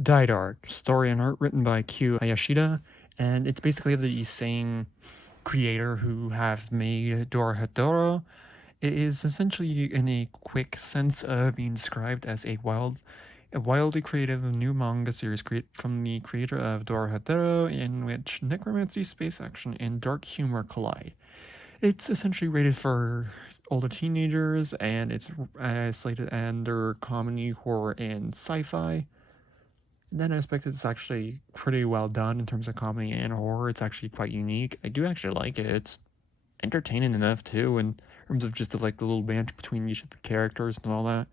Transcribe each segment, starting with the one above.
Die Dark, story and art written by Q Hayashida, and it's basically the same creator who have made Dorohedoro. It is essentially, in a quick sense, being described as a wildly creative new manga series from the creator of Dorohedoro, in which necromancy, space action, and dark humor collide. It's essentially rated for older teenagers, and it's slated under comedy, horror, and sci-fi. In that aspect, it's actually pretty well done in terms of comedy and horror. It's actually quite unique. I do actually like it. It's entertaining enough too, in terms of just the little banter between each of the characters and all that.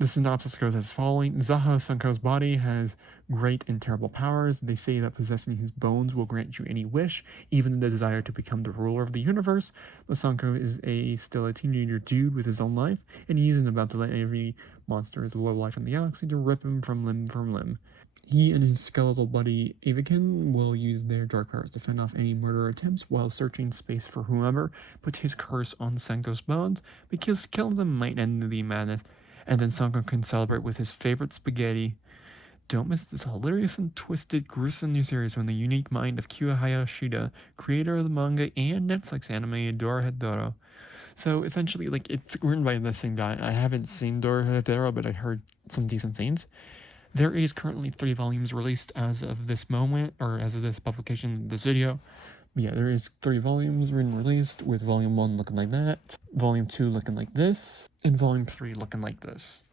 The synopsis goes as following: Zaha Sanko's body has great and terrible powers. They say that possessing his bones will grant you any wish, even the desire to become the ruler of the universe. But Sanko is still a teenager dude with his own life, and he isn't about to let every monster as low life in the galaxy to rip him from limb. He and his skeletal buddy Avakin will use their dark powers to fend off any murder attempts while searching space for whomever put his curse on Sanko's bones, because killing them might end the madness, and then Sanko can celebrate with his favorite spaghetti. Don't miss this hilarious and twisted, gruesome new series from the unique mind of Kyu Hayashida, creator of the manga and Netflix anime Dorohedoro. So essentially, like, it's written by the same guy. I haven't seen Dorohedoro, but I heard some decent things. There is currently 3 volumes released as of this moment, or as of this publication, this video. But yeah, there is 3 volumes written released, with volume 1 looking like that, volume 2 looking like this, and volume 3 looking like this.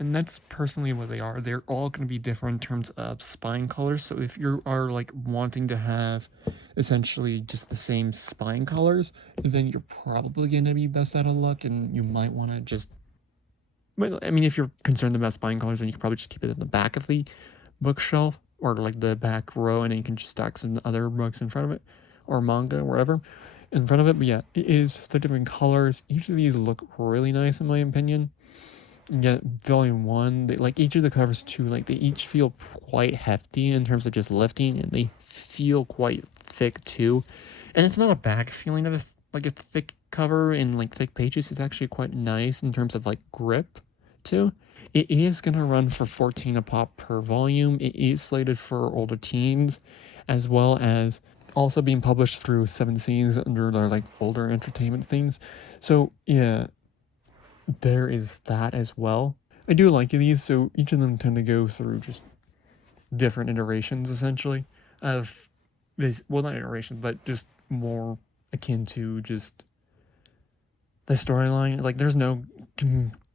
And that's personally what they are. They're all going to be different in terms of spine colors. So if you are like wanting to have essentially just the same spine colors, then you're probably going to be best out of luck, and you might want to just, well, I mean, if you're concerned about spine colors, then you can probably just keep it in the back of the bookshelf, or like the back row, and then you can just stack some other books in front of it, or manga, or whatever, in front of it. But yeah, it is the different colors. Each of these look really nice, in my opinion. Yeah, volume 1, like each of the covers too, like they each feel quite hefty in terms of just lifting, and they feel quite thick too. And it's not a bad feeling of like a thick cover and like thick pages. It's actually quite nice in terms of like grip too. It is gonna run for 14 a pop per volume. It is slated for older teens, as well as also being published through 7 Seas under their like older entertainment things. So yeah, there is that as well. I do like these, so each of them tend to go through just different iterations essentially of this. Well, not iterations, but just more akin to just the storyline. Like, there's no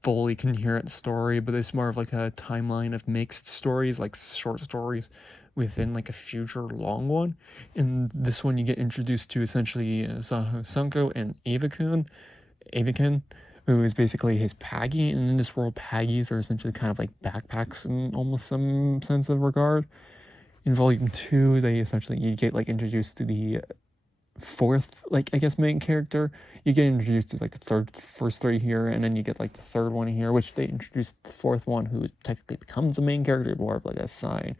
fully coherent story, but it's more of like a timeline of mixed stories, like short stories within like a future long one. In this one, you get introduced to essentially Zaha Sanko and Avakin, who is basically his Paggy. And in this world, Paggies are essentially kind of like backpacks in almost some sense of regard. In volume 2, they essentially, you get like introduced to the fourth, like, I guess, main character. You get introduced to like the first 3 here, and then you get like the third one here, which they introduced the fourth one, who technically becomes the main character, more of like a side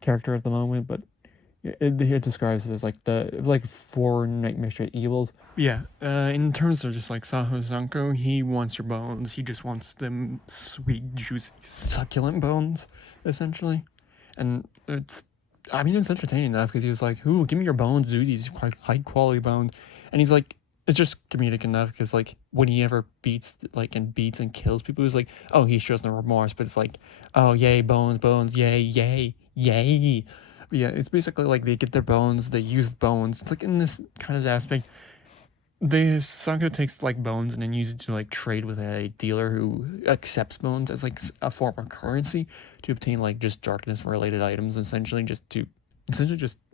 character at the moment. But it describes it as like the 4 nightmare straight evils. Yeah, in terms of just like Saho Zanko, he wants your bones. He just wants them sweet, juicy, succulent bones, essentially. And I mean, it's entertaining enough, because he was like, "Ooh, give me your bones, dude. These quite high quality bones." And he's like, it's just comedic enough, because like when he ever beats and kills people, he's like, oh, he shows no remorse, but it's like, oh, yay, bones, bones, yay, yay, yay. But yeah, it's basically like they get their bones, they use bones. It's like, in this kind of aspect, the Sanko takes like bones and then uses it to like trade with a dealer who accepts bones as like a form of currency to obtain like just darkness related items, essentially just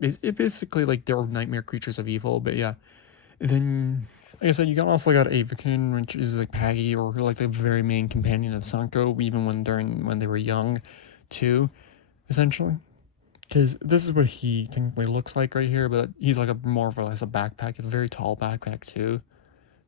it basically, like, they're nightmare creatures of evil. But yeah, then, like I said, you also got Avakin, which is like Paggy, or like the very main companion of Sanko, even when they were young too, essentially. Because this is what he technically looks like right here, but he's like a more or less a backpack, a very tall backpack too,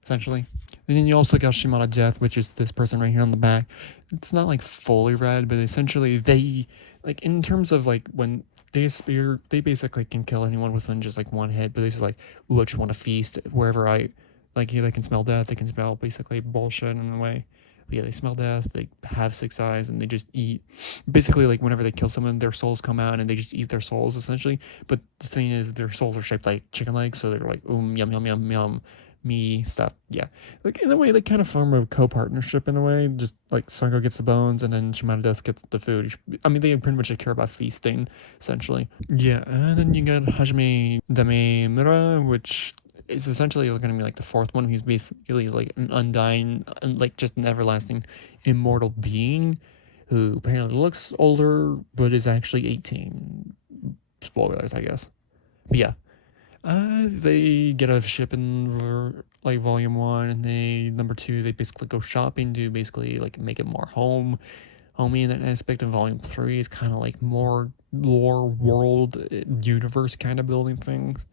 essentially. And then you also got Shimada Death, which is this person right here on the back. It's not like fully red, but essentially they, like, in terms of like when they spear, they basically can kill anyone within just like 1 hit. But they just like, ooh, I just want to feast wherever I, like, they can smell death, they can smell basically bullshit in a way. But yeah, they smell death, they have six eyes, and they just eat. Basically, like whenever they kill someone, their souls come out and they just eat their souls essentially. But the thing is, their souls are shaped like chicken legs, so they're like yum yum yum yum, me stuff. Yeah, like in a way, they kind of form a co-partnership in a way. Just like Sanko gets the bones, and then Shimada Death gets the food. I mean, they pretty much care about feasting essentially. Yeah, and then you got Hajime Damemura, which is essentially going to be like the fourth one. He's basically like an undying, like just an everlasting, immortal being who apparently looks older but is actually 18. Spoilers, I guess. But yeah, they get a ship in like volume one, and they number two they basically go shopping to basically like make it more homey in that aspect. Of volume three is kind of like more lore world universe kind of building things.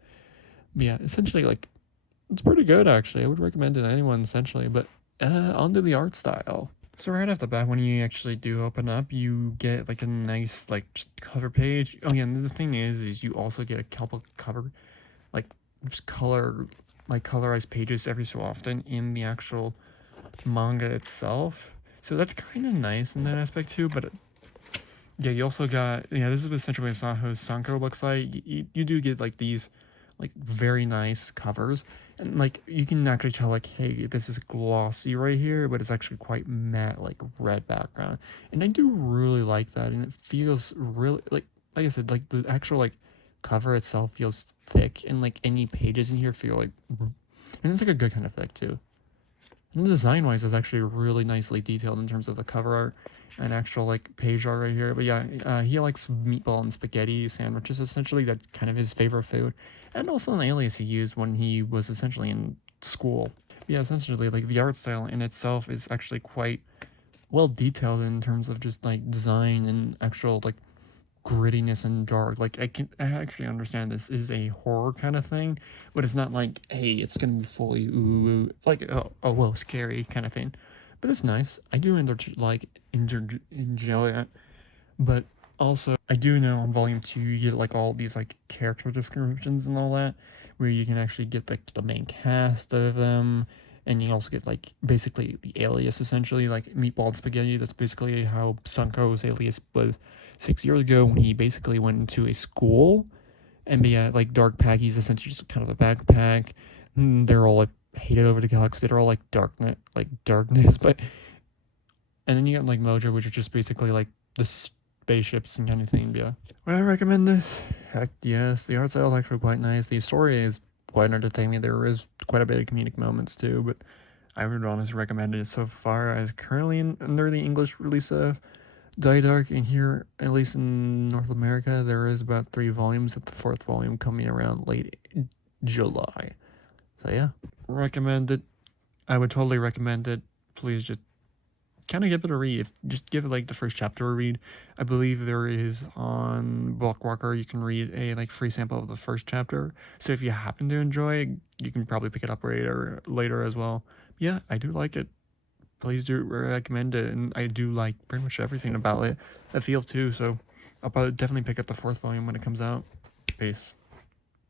But yeah, essentially like it's pretty good actually. I would recommend it to anyone essentially. But onto the art style. So right off the bat, when you actually do open up, you get like a nice like cover page. Oh yeah, and the thing is you also get a couple cover like just colorized pages every so often in the actual manga itself. So that's kind of nice in that aspect too. But yeah, you also got this is essentially what Zaha's Sanko looks like. You do get like these like very nice covers, and like you can actually tell like, hey, this is glossy right here, but it's actually quite matte like red background, and I do really like that, and it feels really like I said, like the actual like cover itself feels thick, and like any pages in here feel like, and it's like a good kind of thick too. And design wise is actually really nicely detailed in terms of the cover art and actual like page art right here. But yeah, he likes meatball and spaghetti sandwiches essentially. That's kind of his favorite food, and also an alias he used when he was essentially in school. Yeah, essentially like the art style in itself is actually quite well detailed in terms of just like design and actual like grittiness and dark. Like I actually understand this is a horror kind of thing, but it's not like, hey, it's gonna be fully ooh like oh well scary kind of thing. But it's nice. I do enjoy it. But also I do know on volume two you get like all these like character descriptions and all that, where you can actually get like the main cast of them, and you also get like basically the alias essentially like meatball and spaghetti. That's basically how Sanko's alias was 6 years ago when he basically went into a school. And yeah, like dark pack, he's essentially just kind of a backpack. They're all like hated over the galaxy. They're all like darkness. But and then you got like Mojo, which is just basically like the spaceships and kind of thing. But yeah, would I recommend this? Heck yes. The art style is actually quite nice. The story is quite entertaining. There is quite a bit of comedic moments too, but I would honestly recommend it so far. As currently under the English release of Die Dark, and here, at least in North America, there is about 3 volumes, with the 4th volume coming around late July. So yeah, recommend it. I would totally recommend it. Please just kind of give it a read. Just give it like the first chapter a read. I believe there is on Bookwalker, you can read a like free sample of the first chapter. So if you happen to enjoy it, you can probably pick it up later as well. But yeah, I do like it. Please do recommend it, and I do like pretty much everything about it. I feel too, so I'll probably definitely pick up the 4th volume when it comes out. Peace.